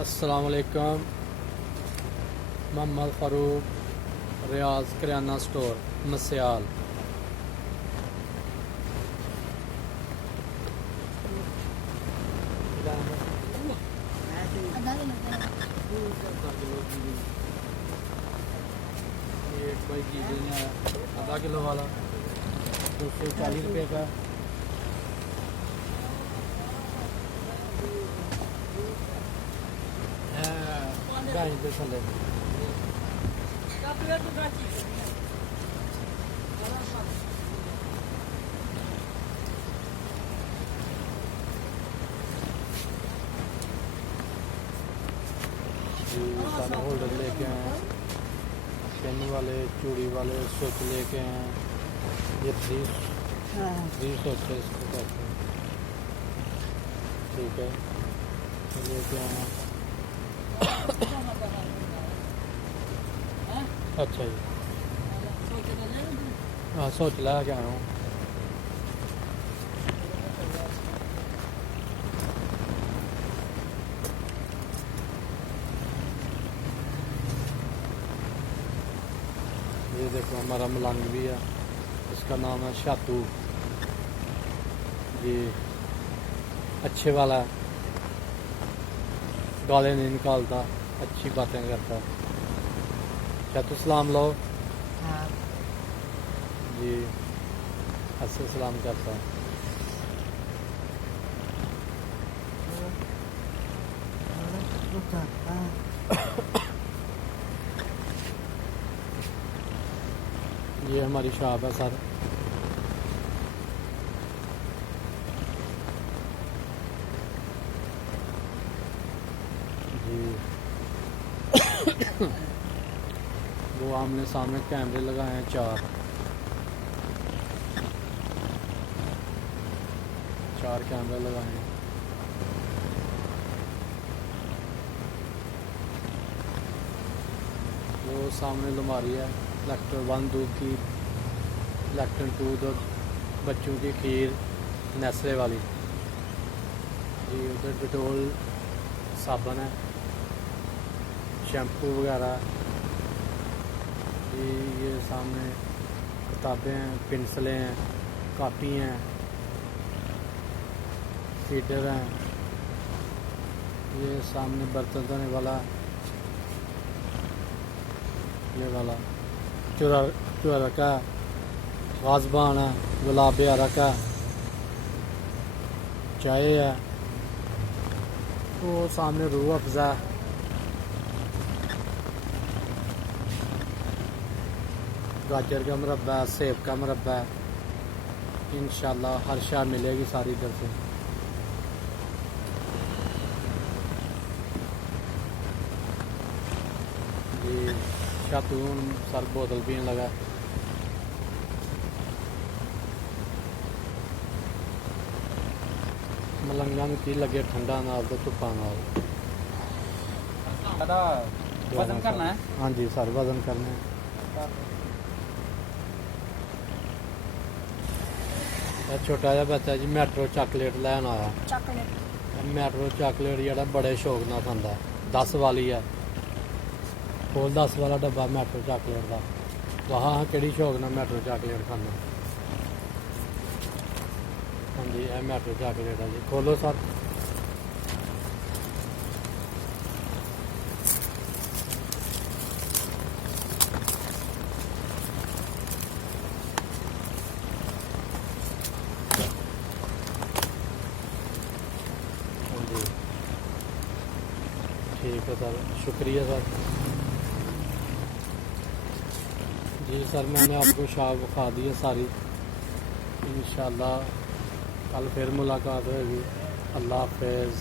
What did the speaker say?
अस्सलाम वालेकुम। मोहम्मद फ़ारूक, रियाज किराना स्टोर, मस्याल। एक भाई कीजिए नहीं आया, आधा किलो वाला 240 रुपये का। गाय पे थले सारे होल्डर लेके आए हैं, पेन वाले, चूड़ी वाले, स्विच लेके आए हैं। ये थ्री स्विच है, इसको कहते हैं। ठीक है, तो लेके आए हैं। अच्छा जी, हाँ सोच ला के आया हूँ। ये देखो हमारा मलंग भी है, इसका नाम है शातू जी। अच्छे वाला है, गाले नहीं निकालता, अच्छी बातें करता है। शातू सलाम लो जी, अच्छे सलाम करता है। ये हमारी शॉप है सर। जी वो आमने सामने कैमरे लगाए हैं चार कैमरे लगाए हैं। वो सामने अलमारी है, लैक्टर 1 दूध की, लैक्टर 2 दूध, बच्चों की खीर नेस्ले वाली जी। उधर डिटोल साबुन है, शैम्पू वगैरह जी। ये सामने किताबें हैं, पेंसिलें हैं, कापी हैं, फीडर हैं। ये सामने बर्तन धोने वाला, ये वाला चूरा का गाजबान है, गुलाब हरा का चाय है। वो सामने रूह अफ़ज़ा, गाजर का मुरब्बा, सेब का मुरब्बा। इंशाल्लाह हर शाय मिलेगी सारी इधर से। जी शातून सर बोतल पीने लगा। मलंगा में की लगे ठंडा नाल तो धुप्पा नाल। वजन करना है? हाँ जी सर, वजन करना है। छोटा जहा बच्चा जी मैट्रो चॉकलेट लैन आया। मैट्रो चॉकलेट जरा बड़े शौक ना खांदा, 10 वाली है। खोल 10 वाला डब्बा मैट्रो चॉकलेट का। वहाँ केड़ी शौक ना मैट्रो चॉकलेट खाना। हाँ जी, यह मैट्रो चॉकलेट है जी। खोलो सर। हाँ जी ठीक है सर, शुक्रिया सर जी। सर मैंने आपको शॉप दिखा दी है सारी। इंशाल्लाह कल फिर मुलाकात होगी। अल्लाह हाफ़िज़।